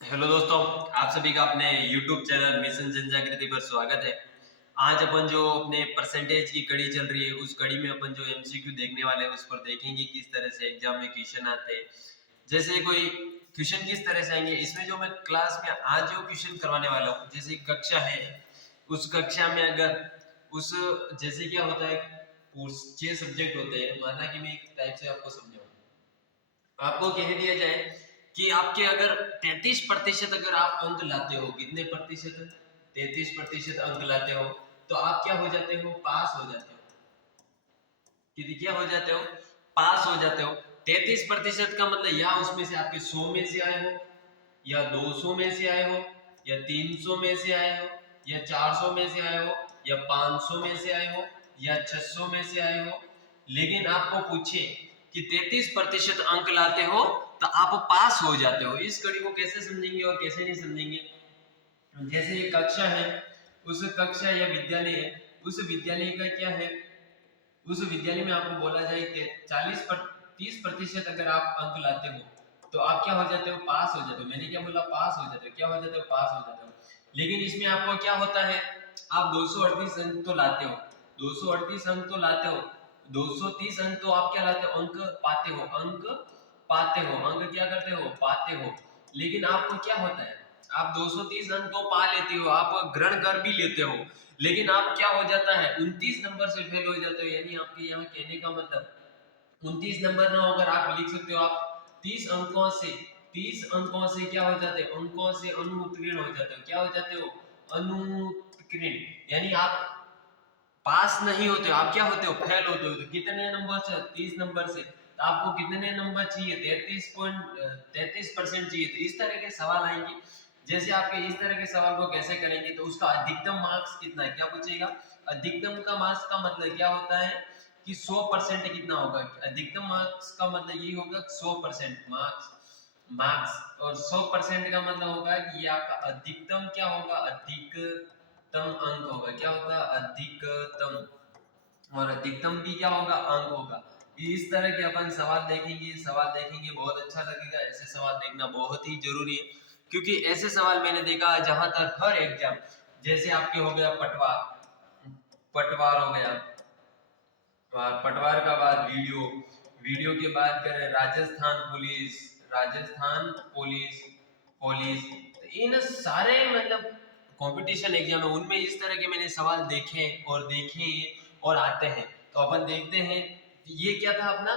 Hello दोस्तों, आप सभी का अपने YouTube चैनल मिशन जन जागृति पर स्वागत है। आज अपन जो अपने परसेंटेज की कड़ी चल रही है, उस कड़ी में अपन जो एमसीक्यू देखने वाले हैं उस पर देखेंगे किस तरह से एग्जाम में क्वेश्चन आते हैं। जैसे कोई क्वेश्चन किस तरह से आएंगे, इसमें जो मैं क्लास में आज जो क्वेश्चन करवाने वाला हूँ, जैसे कक्षा है, उस कक्षा में अगर उस जैसे क्या होता है, 6 सब्जेक्ट होते हैं। माना कि मैं एक टाइप से आपको समझाऊँ, आपको कह दिया जाए कि आपके अगर 33% अगर आप अंक लाते हो, कितने प्रतिशत, 33% अंक लाते हो, तो आप क्या हो जाते हो, पास हो जाते हो। कि क्या हो जाते हो, पास हो जाते हो। 33% का मतलब या उसमें से आपके 100 में से आए हो, या 200 में से आए हो, या 300 में से आए हो, या 400 में से आए हो, या 500 में से आए हो, या 600 में से आए हो। लेकिन आपको पूछे कि 33% अंक लाते हो तो आप पास हो जाते हो। इस कड़ी को कैसे समझेंगे और कैसे नहीं समझेंगे। जैसे ये कक्षा है, उस कक्षा या विद्यालय है, उस विद्यालय का क्या है, उस विद्यालय में आपको बोला जाए कि 30% अगर आप अंक लाते हो तो आप क्या हो जाते हो, पास हो जाते हो। मैंने क्या बोला, पास हो जाते हो। क्या हो जाते हो, पास हो जाते हो। लेकिन इसमें आपको क्या होता है, आप 238 अंक तो लाते हो, 238 अंक तो लाते हो, 230 अंक तो आप क्या लाते हो, अंक पाते हो, अंक पाते हो, अंक क्या करते हो, पाते हो। लेकिन आपको क्या होता है, आप 230 अंक तो पा लेते हो, आप ग्रहण कर भी लेते हो, लेकिन आप क्या हो जाता है, 29 नंबर से फेल हो जाते हो। यानी आपके यहाँ कहने का मतलब 29 नंबर ना होकर आप लिख सकते हो, आप 30 अंकों से, 30 अंकों से क्या हो जाते हो, अंकों से अनुत्तीर्ण हो जाते हो। क्या हो जाते हो, अनुत्तीर्ण। यानी आप पास नहीं होते हो, आप क्या होते हो, फेल होते हो। तो कितने नंबर से, 30 नंबर से, तो आपको कितने नंबर चाहिए, 33% चाहिए। तो इस तरह के सवाल आएंगे। जैसे आपके इस तरह के सवाल को कैसे करेंगे, तो उसका अधिकतम मार्क्स कितना है, क्या पूछेगा। अधिकतम का मार्क्स का मतलब क्या होता है कि 100% कितना होगा। अधिकतम मार्क्स का मतलब ये होगा 100% मार्क्स, मार्क्स। और 100% का मतलब होगा कि ये आपका अधिकतम क्या होगा, अधिकतम अंक होगा। क्या होगा, अधिकतम। और अधिकतम भी क्या होगा, अंक होगा। इस तरह के अपन सवाल देखेंगे, सवाल देखेंगे, बहुत अच्छा लगेगा। ऐसे सवाल देखना बहुत ही जरूरी है, क्योंकि ऐसे सवाल मैंने देखा जहां तक हर एग्जाम, जैसे आपके हो गया पटवार, पटवार हो गया, और पटवार का बाद वीडियो, वीडियो के बाद करें Rajasthan police, Rajasthan police, police. तो इन सारे मतलब कंपटीशन एग्जाम है, उनमें इस तरह के मैंने सवाल देखे और देखे और आते हैं। तो अपन देखते हैं, ये क्या था अपना,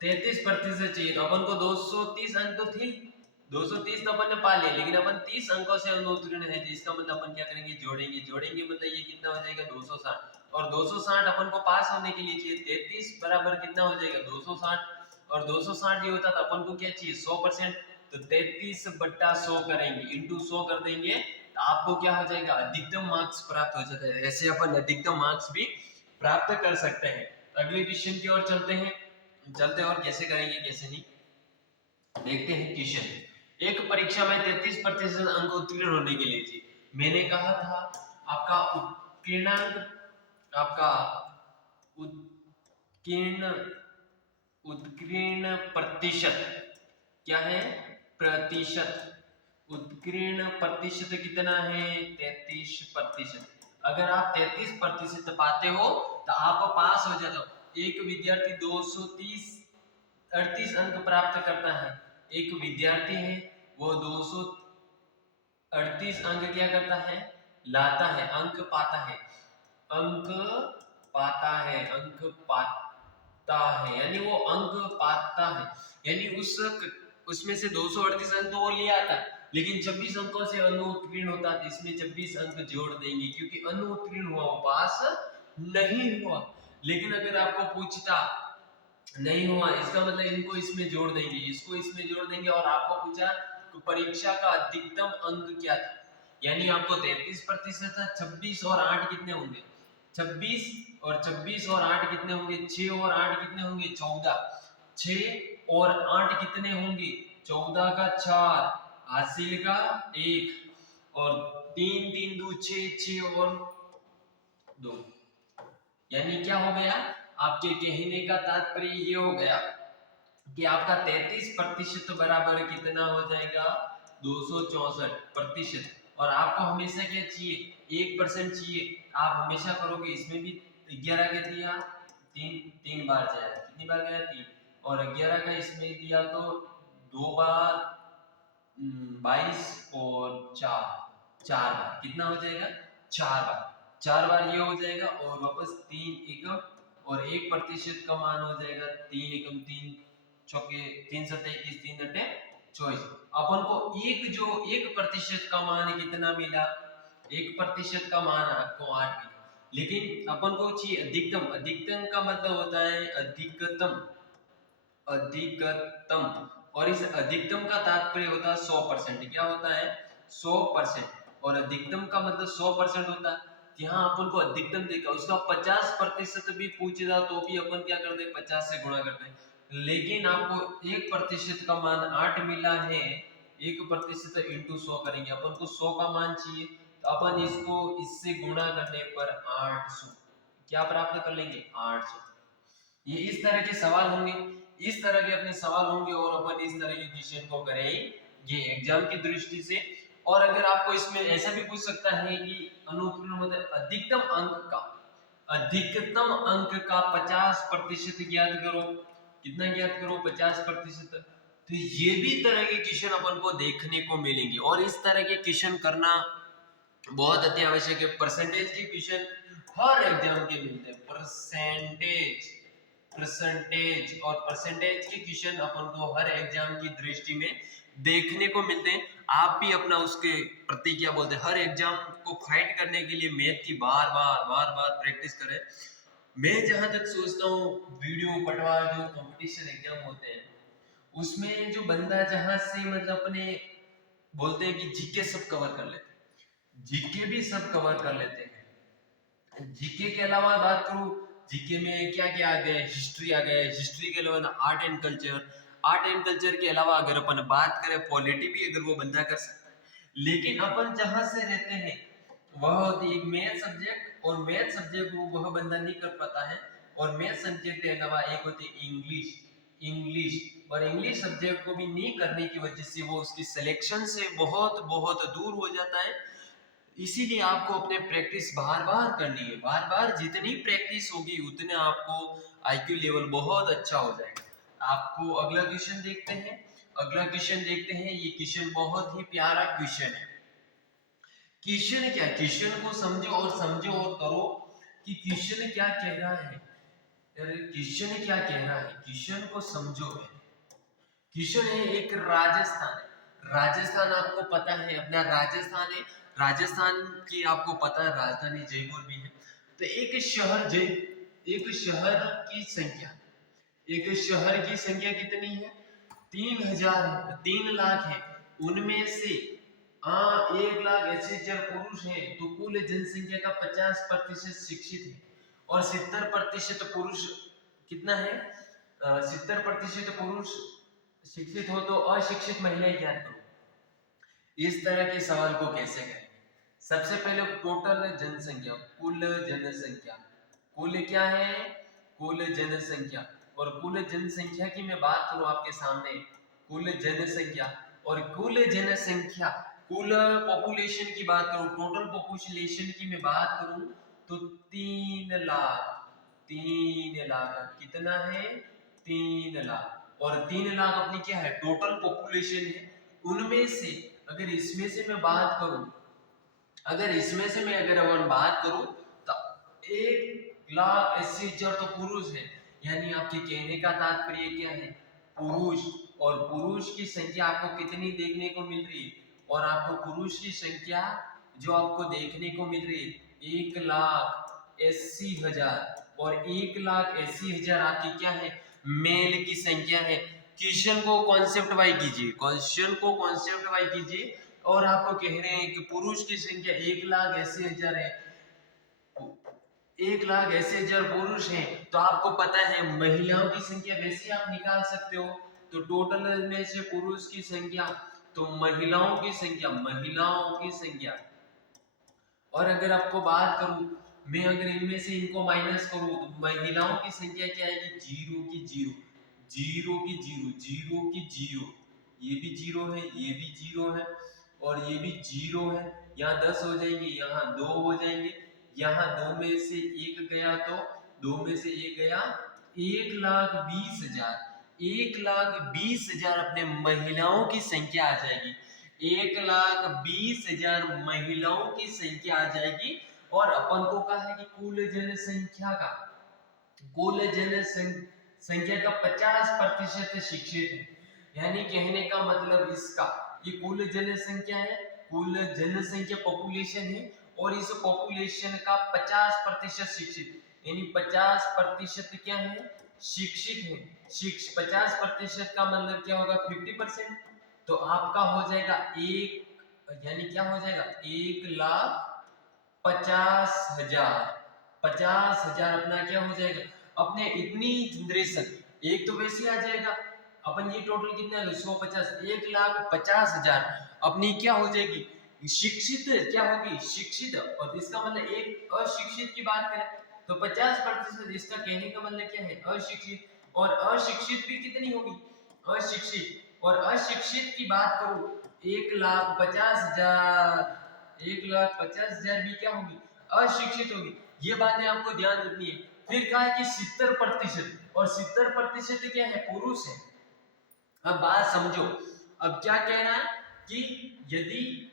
33% चाहिए, तो अपन को 230 अंक तो थी, 230 तो अपन ने पा लिया, लेकिन अपन 30 अंकों से अनुत्तीर्ण है। जिसका मतलब अपन क्या करेंगे, जोड़ेंगे, जोड़ेंगे मतलब ये कितना हो जाएगा, 260। और 260 अपन को पास होने के लिए चाहिए, 33 बराबर कितना हो जाएगा, 260। और 260 ये होता था, अपन को क्या चाहिए, 100%। तो 33/100 करेंगे, इंटू 100 कर देंगे, तो आपको क्या हो जाएगा, अधिकतम मार्क्स प्राप्त हो जाता है। ऐसे अपन अधिकतम मार्क्स भी प्राप्त कर सकते हैं। अगले क्वेश्चन की ओर चलते हैं, चलते हैं और कैसे करेंगे कैसे नहीं, देखते हैं क्वेश्चन। एक परीक्षा में 33% अंक उत्तीर्ण होने के लिए चाहिए। मैंने कहा था आपका उत्तीर्णांक, आपका उत्कीर्ण, उत्कीर्ण प्रतिशत क्या है, प्रतिशत। उत्कीर्ण प्रतिशत कितना है, 33%। अगर आप 33% पाते हो तो आप पास हो जाते हो। एक विद्यार्थी 230 38 अंक प्राप्त करता है, एक विद्यार्थी है वो 238 अंक क्या करता है, लाता है, अंक पाता है, अंक पाता है, अंक पाता है। यानी वो अंक पाता है, यानी उसमें से 238 अंक तो वो ले आता है, लेकिन 26 अंकों से अनुत्तीर्ण होता है, तो इसमें 26 अंक जोड़ देंगे, क्योंकि अनुत्तीर्ण हुआ, वो पास नहीं हुआ। लेकिन अगर आपको पूछता नहीं हुआ, इसका मतलब इनको इसमें जोड़ देंगे, इसको इसमें जोड़ देंगे। और आपको पूछा कि परीक्षा का अधिकतम अंक क्या था, यानी आपको 33% था, 26 और 8 कितने होंगे, 26 और 26 और 8 कितने होंगे, 6 और 8 कितने होंगे, 14। 6 और 8 कितने होंगे, 14 का 4, हासिल का 1, और 3 3 दो 6, 6 और 2। यानी क्या हो गया, आपके कहने का तात्पर्य ये हो गया कि आपका 33% बराबर कितना हो जाएगा, 264%। और आपको हमेशा क्या चाहिए, 1% चाहिए। आप हमेशा करोगे, इसमें भी 11 का दिया, तीन तीन बार जाएगा, कितनी बार गया, 3। और 11 का इसमें दिया तो 2 बार, 22 और 4, 4 बार, कितना हो जाएगा, 4 बार। 4 बार ये हो जाएगा और वापस 3 एकम, और 1% का मान हो जाएगा 3 एकम 3 चौके 3 सत्ते 21, 3 अट्ठे 24। अपन को जो 1% का मान कितना मिला, 1% का मान आपको 8 मिला। लेकिन अपन को चाहिए अधिकतम। अधिकतम का मतलब होता है अधिकतम, अधिकतम। और इस अधिकतम का तात्पर्य होता है 100%। क्या होता है, 100%। और अधिकतम का मतलब 100% होता है। यहाँ अपन को अधिकतम देखा, उसका 50% भी पूछेगा तो भी अपन क्या करते हैं, 50 से गुणा करते हैं। लेकिन आपको 1% का मान 8 मिला है, 1% इंटू 100 करेंगे, अपन को 100 का मान चाहिए, तो अपन इसको इससे गुणा करने पर 800 क्या प्राप्त कर लेंगे, 800। ये इस तरह के सवाल होंगे, इस तरह के अपने सवाल होंगे, और अपन इस तरह के क्वेश्चन को करेंगे एग्जाम की दृष्टि से। और अगर आपको इसमें ऐसा भी पूछ सकता है कि अनुत्तीर्ण मतलब अधिकतम अंक का 50% ज्ञात करो, कितना ज्ञात करो, 50%। तो ये भी तरह के क्वेश्चन अपन को देखने को मिलेंगे, और इस तरह के क्वेश्चन करना बहुत अति आवश्यक है। परसेंटेज के क्वेश्चन हर एग्जाम के मिलते हैं, परसेंटेज और परसेंटेज के क्वेश्चन अपन को हर एग्जाम की दृष्टि में देखने को मिलते हैं। आप भी अपना उसके प्रति क्या बोलते हैं, हर एग्जाम को फाइट करने के लिए मैथ की बार बार प्रैक्टिस करें। मैं जहां तक सोचता हूँ, वीडियो पटवार जो कंपटीशन एग्जाम होते हैं, उसमें जो बंदा जहां से मतलब अपने बोलते हैं कि जीके सब कवर कर लेते हैं, जीके भी सब कवर कर लेते हैं। जीके के अलावा बात करूं, जीके में क्या क्या आ गया, हिस्ट्री आ गया, हिस्ट्री के अलावा art and culture, art and culture के अलावा अगर अपन बात करें पॉलिटी भी अगर वो बंदा कर सकता है। लेकिन अपन जहां से रहते हैं वह होती है मैथ सब्जेक्ट, और मैथ सब्जेक्ट वह बंदा नहीं कर पाता है। और मैथ सब्जेक्ट के अलावा एक होती है इंग्लिश, इंग्लिश और इंग्लिश सब्जेक्ट को भी नहीं करने की वजह से वो उसकी सिलेक्शन से बहुत बहुत दूर हो जाता है। इसीलिए आपको अपने प्रैक्टिस बार बार करनी है, बार बार जितनी प्रैक्टिस होगी उतने आपको आईक्यू लेवल बहुत अच्छा हो जाएगा। आपको अगला क्वेश्चन देखते हैं, अगला क्वेश्चन देखते हैं। ये क्वेश्चन बहुत ही प्यारा क्वेश्चन है। क्वेश्चन क्या, क्वेश्चन को समझो और करो कि क्वेश्चन क्या कह रहा है। क्वेश्चन क्या कह रहा है, क्वेश्चन को समझो। क्वेश्चन है एक राजस्थान है, राजस्थान आपको पता है अपना राजस्थान है, राजस्थान की आपको पता है राजधानी जयपुर भी है। तो एक शहर एक शहर की संख्या, एक शहर की संख्या कितनी है, 3000 है, 3 लाख है। उनमें से 1,80,000 पुरुष है, तो कुल जनसंख्या का 50% शिक्षित है, और 70% पुरुष कितना है, 70% पुरुष शिक्षित हो, तो अशिक्षित महिलाएं क्या करो। इस तरह के सवाल को कैसे करेंगे, सबसे पहले टोटल जनसंख्या, कुल जनसंख्या, कुल क्या है, कुल जनसंख्या। और कुल जनसंख्या की मैं बात करूं आपके सामने, कुल जनसंख्या, और कुल जनसंख्या, कुल पॉपुलेशन की बात करूं, टोटल पॉपुलेशन की मैं बात करूं, तो 3 लाख, 3 लाख कितना है, 3 लाख। और 3 लाख अपनी क्या है, टोटल पॉपुलेशन है। उनमें से अगर इसमें से मैं बात करूं, अगर इसमें से मैं अगर अपन बात करूं, तो 1,80,000 तो पुरुष है, यानी आपके कहने का तात्पर्य क्या है, पुरुष। और पुरुष की संख्या आपको कितनी देखने को मिल रही है, और आपको पुरुष की संख्या जो आपको देखने को मिल रही है 1,80,000, और 1,80,000 आपकी क्या है, मेल की संख्या है। क्वेश्चन को कॉन्सेप्ट वाइज कीजिए, क्वेश्चन को कॉन्सेप्ट वाइज कीजिए, और आपको कह रहे हैं कि पुरुष की संख्या 1,80,000 है, 1,80,000 पुरुष हैं, तो आपको पता है महिलाओं की संख्या वैसे आप निकाल सकते हो। तो टोटल में से पुरुष की संख्या, तो महिलाओं की संख्या, महिलाओं की संख्या। और अगर आपको बात करूं, मैं अगर इनमें से इनको माइनस करूं, तो महिलाओं की संख्या क्या आएगी, जीरो की जीरो, जीरो की जीरो, जीरो की जीरो, ये भी 0 है, ये भी 0 है और ये भी 0 है। यहाँ 10 हो जाएंगे, यहाँ 2 हो जाएंगे, यहाँ 2 में से 1 गया तो 2 में से 1 गया, 1,20,000। 1,20,000 अपने महिलाओं की संख्या आ जाएगी। 1,20,000 महिलाओं की संख्या आ जाएगी। और अपन को कहा है कि कुल जनसंख्या का 50% शिक्षित है। यानी कहने का मतलब इसका, ये कुल जनसंख्या है, कुल जनसंख्या पॉपुलेशन है और इस पॉपुलेशन का 50% शिक्षित, यानी 50% क्या है, शिक्षित है। 50% का मतलब क्या होगा, 50%। तो आपका हो जाएगा एक, यानी क्या हो जाएगा, 1,50,000। 50,000 अपना क्या हो जाएगा, अपने इतनी जनरेशन, एक तो वैसे आ जाएगा अपन, ये टोटल कितना है 150, 1,50,000 अपनी क्या हो जाएगी, शिक्षित क्या होगी, शिक्षित। और इसका मतलब एक अशिक्षित की बात करें तो 50%, इसका कहने का मतलब क्या है, अशिक्षित। और अशिक्षित भी कितनी होगी, अशिक्षित। और अशिक्षित की बात करूं 1,50,000, 1,50,000 भी क्या होगी, अशिक्षित होगी। ये बातें आपको ध्यान रखनी है। फिर कहा है कि 70%, और 70% क्या है, पुरुष है। अब बात समझो, अब क्या कह रहा है कि यदि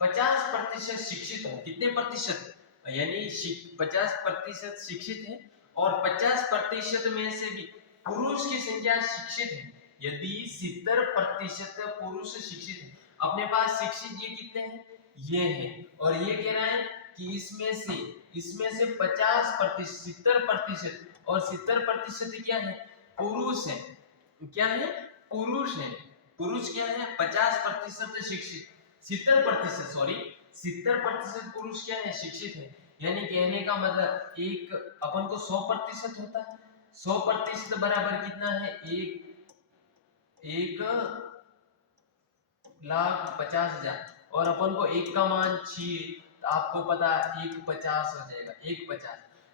50% शिक्षित हो, कितने प्रतिशत, यानी 50% शिक्षित है और 50% में से भी पुरुष की संख्या शिक्षित है। यदि 70% पुरुष शिक्षित है, अपने पास शिक्षित ये कितने हैं, ये हैं। और ये कह रहा है कि इसमें से 50%, 70% और 70% क्या है, पुरुष है। क्या है, पुरुष है। पुरुष क्या है, 50% शिक्षित, 70%, सॉरी 70% पुरुष क्या है, शिक्षित है। यानी कहने का मतलब एक अपन को 100% होता है, 100% बराबर कितना है, 1,50,000। और अपन को एक का मान चाहिए, तो आपको पता है 1,50 हो जाएगा,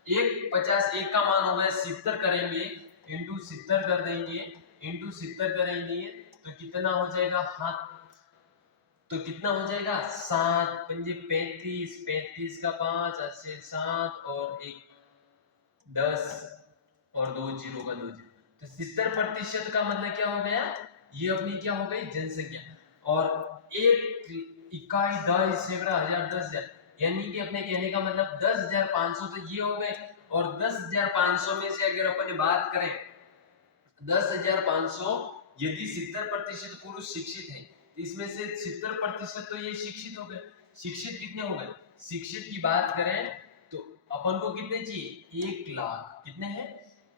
1,50 एक का मान हो गया 70, करेंगे इंटू 70 कर देंगे, इंटू 70 करेंगे तो कितना हो जाएगा, हाँ तो कितना हो जाएगा, 7 पंजे 35, 35 का 5 अच्छे 7 और 1 10 और 2 जीरो का 2 जीरो, तो 70% का मतलब क्या हो गया, ये अपनी क्या हो गई, जनसंख्या। और एक इकाई, दहाई, सैकड़ा, हजार, 10,000, यानी कि अपने कहने का मतलब 10,500 तो ये हो गए। और 10,500 में से अगर अपन बात करें, 10,500 यदि 70% पुरुष शिक्षित है, इसमें से 70% तो ये शिक्षित हो गए। शिक्षित कितने हो गए, शिक्षित की बात करें तो अपन को कितने चाहिए, 1,00,000, कितने हैं,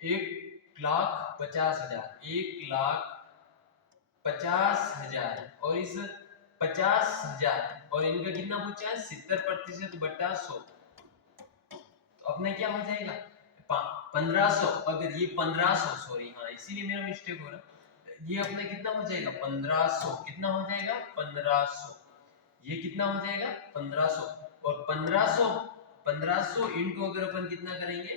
1,50,000, 1,50,000। और इस 50,000 और इनका कितना पूछा है, 70% बटा 100, तो अपने क्या हो जाएगा, 1500। अगर ये 1500, सॉरी हाँ इसीलिए मेरा मिस्टेक हो रहा है, ये अपने कितना हो जाएगा, 1500, कितना हो जाएगा, 1500, ये कितना हो जाएगा, 1500। और 1500 इंटू अगर अपन कितना करेंगे,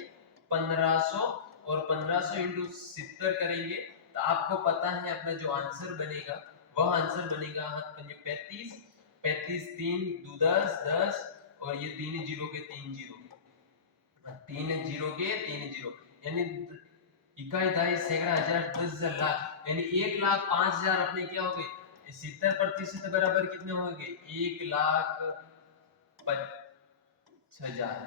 1500 और 1500 इंटू 70 करेंगे, तो आपको पता है अपना जो आंसर बनेगा, वह आंसर बनेगा, हाथ पंजे 35, 35 3 2 10 10, और ये 3 जीरो के 3 जीरो, 3 जीरो के 3 जीरो, यानी इकाई, दहाई, सैकड़ा, हजार, 10,000, लाख, यानी 1,05,000 अपने क्या हो गए, 70% बराबर कितने हो गए, 1,05,000,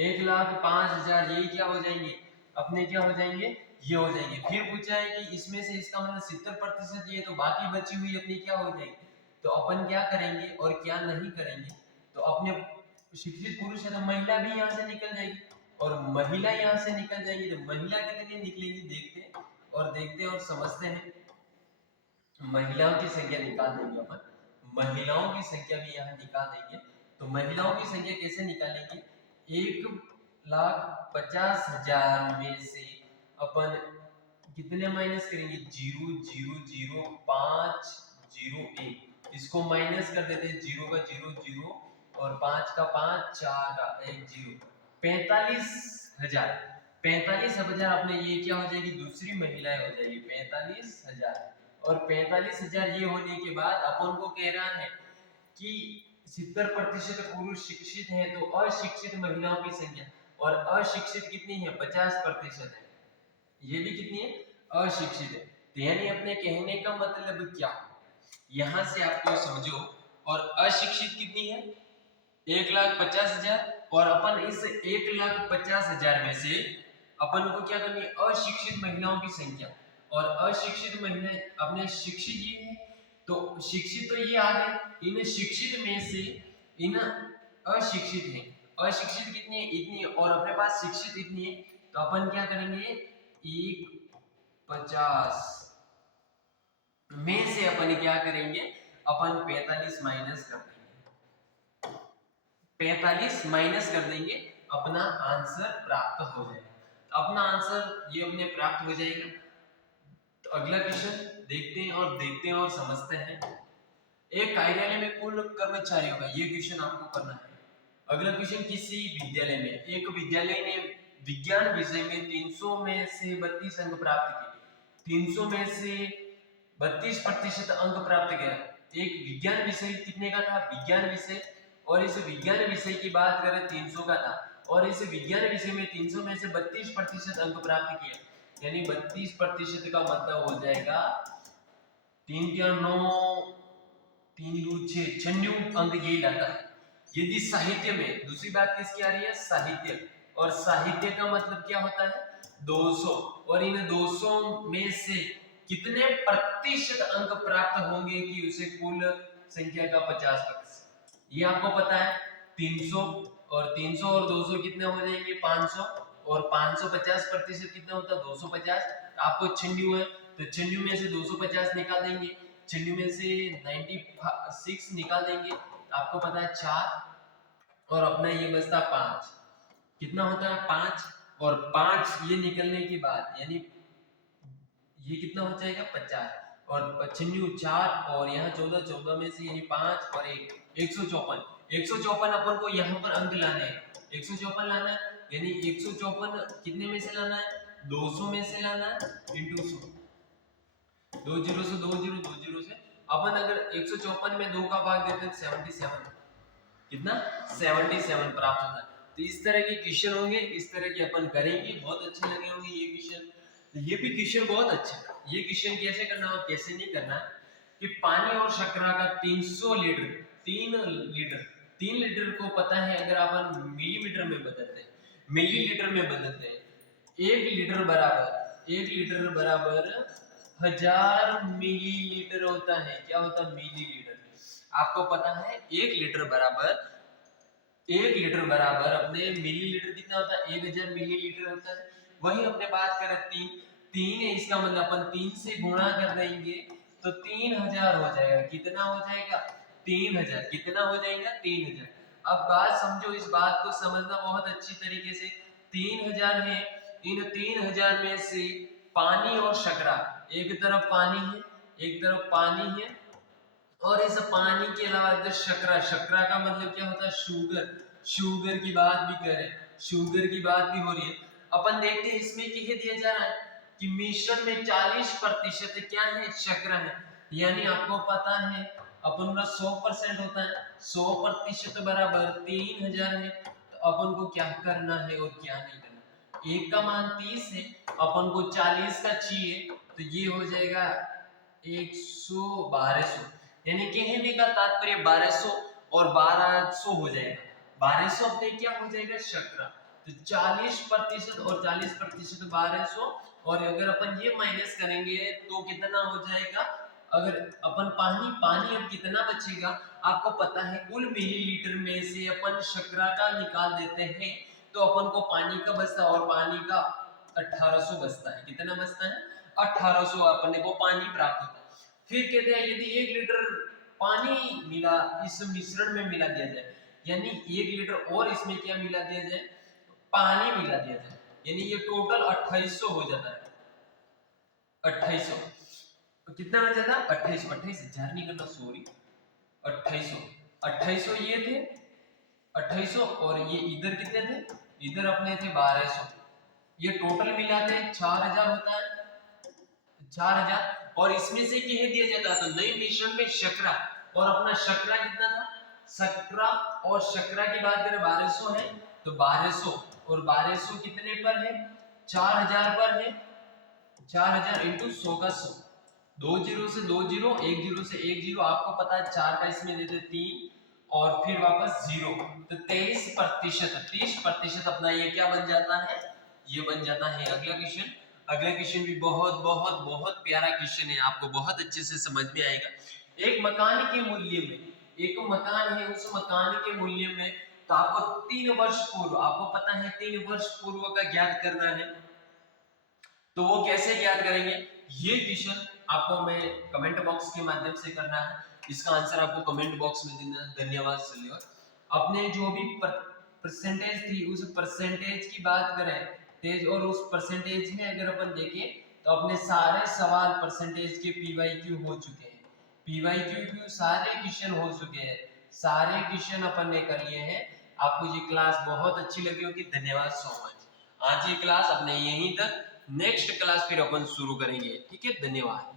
1,05,000, ये क्या हो जाएंगे, अपने क्या हो जाएंगे, ये हो जाएंगे। फिर पूछा है कि इसमें से इसका मतलब 70% ये, तो बाकी बची हुई अपनी क्या हो जाएगी, तो अपन क्या करेंगे और क्या नहीं करेंगे, तो अपने शिक्षित पुरुष है तो महिला भी यहाँ से निकल जाएगी, और महिला यहाँ से निकल जाएगी, तो महिला कितनी निकलेगी, देखते हैं और समझते हैं। महिलाओं की संख्या निकाल देंगे अपन, महिलाओं की संख्या भी यहाँ निकाल देंगे। तो महिलाओं की संख्या कैसे निकालेंगे, 1,50,000 में से अपन कितने माइनस करेंगे, 0 0 0 5 0 1, इसको माइनस कर देते हैं, 0 का 0 0 और 5 का 5, 4 का 1 0, 45,000। 45,000 अपने ये क्या हो जाएगी, दूसरी महिलाएं हो जाएगी 45,000। और 45,000 ये होने के बाद अपन को कह रहा है कि 70% पुरुष शिक्षित हैं, तो अशिक्षित महिलाओं की संख्या, और अशिक्षित कितनी है, 50% है। ये भी कितनी है, अशिक्षित है। तो यानी अपने कहने का मतलब क्या, यहां से आपको समझो। और अशिक्षित कितनी है, 1,50,000, और अपन इस 1,50,000 में से अपन को क्या करनी है, अशिक्षित महिलाओं की संख्या, और अशिक्षित महिलाएं अपने शिक्षित ये है, तो शिक्षित तो ये आ गए, इन शिक्षित में से इन अशिक्षित है, अशिक्षित कितनी है, इतनी है, और अपने पास शिक्षित इतनी है, तो अपन क्या करेंगे, 1,50 में से अपन क्या करेंगे, अपन 45 माइनस कर देंगे, 45 माइनस कर देंगे, अपना आंसर प्राप्त हो जाएगा। अपना आंसर ये अपने प्राप्त हो जाएगा। तो अगला क्वेश्चन देखते हैं और समझते हैं। एक कार्यालय में कुल कर्मचारियों का, ये क्वेश्चन आपको करना है। अगला क्वेश्चन, किसी विद्यालय में, एक विद्यालय ने विज्ञान विषय में 300 में से 32 अंक प्राप्त किए, 300 में से 32% अंक प्राप्त किया। एक विज्ञान विषय कितने का था, विज्ञान विषय, और इस विज्ञान विषय की बात करें 300 का था, और इस विज्ञान विषय में 300 में से 32% अंक प्राप्त किए, यानी 32% का मतलब हो जाएगा 3 क्या 9, 3 2 6, 96 अंक यही लाता है। यदि साहित्य में, दूसरी बात किसकी आ रही है, साहित्य, और साहित्य का मतलब क्या होता है 200, और इन 200 में से कितने प्रतिशत अंक प्राप्त होंगे कि उसे कुल संख्या का 50%, ये आपको पता है। 300 और 200 कितने हो जाएंगे, 500, और 550% कितना होता है, 250। आपको 96 है, तो 96 में से 250 निकाल देंगे, 96 में से 96 निकाल देंगे, आपको पता है 4, और अपना ये बचता 5, कितना होता है 5, और 5 ये निकलने के बाद यानी ये कितना हो जाएगा 50, और 95 4, और यहाँ 14, 14 में से यानी 5 और 1, 154, 154 अपन को यहाँ पर अंक लाने हैं, 154 लाना है, यानी 154 कितने में से लाना है, 200 में से लाना है, इंटू 100, 2 जीरो से 2 जीरो, 2 जीरो से अपन अगर 154 में 2 का भाग देते हैं 77, कितना 77 प्राप्त होता है। तो इस तरह के क्वेश्चन होंगे, इस तरह के अपन करेंगे, बहुत अच्छे लगे होंगे ये क्वेश्चन। तो ये भी क्वेश्चन बहुत अच्छा है। ये क्वेश्चन कैसे करना और कैसे नहीं करना है, कि पानी और शर्करा का 300 लीटर, 3 लीटर को पता है, अगर अपन मिलीमीटर में बदलते हैं, मिलीलीटर में बदलते हैं, 1 लीटर बराबर 1000 मिलीलीटर होता है। क्या होता है, मिलीलीटर। आपको पता है 1 लीटर बराबर अपने मिलीलीटर कितना होता है, 1000 मिलीलीटर होता है। वही अपने बात करें 3 है, इसका मतलब अपन 3 से गुणा कर देंगे तो 3000 हो जाएगा। कितना हो जाएगा, 3000। कितना हो जाएगा, 3000। अब बात समझो, इस बात को समझना बहुत अच्छी तरीके से। 3000 है, इन 3000 में से पानी और शर्करा, एक तरफ पानी है, और इस पानी के अलावा इधर शर्करा का मतलब क्या होता है, शुगर की बात भी करें, शुगर की बात भी हो रही है। अपन देखते हैं इसमें कह दिया जा रहा है कि मिश्रण में 40% क्या है, शर्करा है। यानी आपको पता है अपन का 100% होता है, 100% बराबर 3000 है। तो अपन को क्या करना है और क्या नहीं करना। एक का मान 30 है, अपन को 40 का चाहिए, तो ये हो जाएगा 1200, यानी कहने का तात्पर्य 1200 और 1200 हो जाएगा। 1200 अपने क्या हो जाएगा, शर्करा। तो 40% और 40% 1200, और अगर अपन ये माइनस करेंगे तो कितना हो जाएगा। अगर अपन पानी अब कितना बचेगा, आपको पता है कुल मिलीलीटर में से अपन शर्करा का निकाल देते हैं, तो अपन को पानी का बचता है, और पानी का 1800 बचता है। कितना बचता है, 1800 अपने को पानी प्राप्त होता है। फिर कहते हैं यदि 1 लीटर पानी मिला, इस मिश्रण में मिला दिया जाए, यानी 1 लीटर और इसमें क्या मिला दिया जाए, पानी मिला दिया जाए, यानी ये टोटल 2800 हो जाता है। 2800 कितना आ जाता है, 28,000 नहीं करना, सॉरी, 2800 ये थे, 2800, और ये इधर कितने थे, इधर अपने थे 1200। ये टोटल मिलाते 4000 होता है, 4000। और इसमें से कह दिया जाता है तो नए मिश्रण में शकरा, और अपना शकरा कितना था, शकरा, और शकरा की बात करें 1200 है तो 1200, और 1200 कितने पर है, 4000 पर है, 4000 इंटू 100 का 100, 2 जीरो से 2 जीरो, 1 जीरो से 1 जीरो, आपको पता है 4 का इसमें देते 3 और फिर वापस 0, तो 23%, 30% अपना ये क्या बन जाता है, ये बन जाता है। अगला क्वेश्चन, अगला क्वेश्चन भी बहुत बहुत बहुत प्यारा क्वेश्चन है, आपको बहुत अच्छे से समझ में आएगा। एक मकान के मूल्य में, एक मकान है, उस मकान के मूल्य में, तो आपको 3 वर्ष पूर्व, आपको पता है 3 वर्ष पूर्व का ज्ञात करना है, तो वो कैसे ज्ञात करेंगे, ये क्वेश्चन आपको मैं कमेंट बॉक्स के माध्यम से करना है, इसका आंसर आपको कमेंट बॉक्स में देना है। धन्यवाद सलीवर। अपने जो भी परसेंटेज थी, उस परसेंटेज की बात करें तेज, और उस परसेंटेज में अगर अपन देखें तो अपने सारे सवाल परसेंटेज के पीवाईक्यू हो चुके हैं, पीवाईक्यू सारे क्वेश्चन हो चुके हैं, सारे क्वेश्चन अपन ने कर लिए हैं। आपको ये क्लास बहुत अच्छी लगी होगी, धन्यवाद सो मच। आज ये क्लास अपने यहीं तक, नेक्स्ट क्लास फिर अपन शुरू करेंगे, ठीक है, धन्यवाद।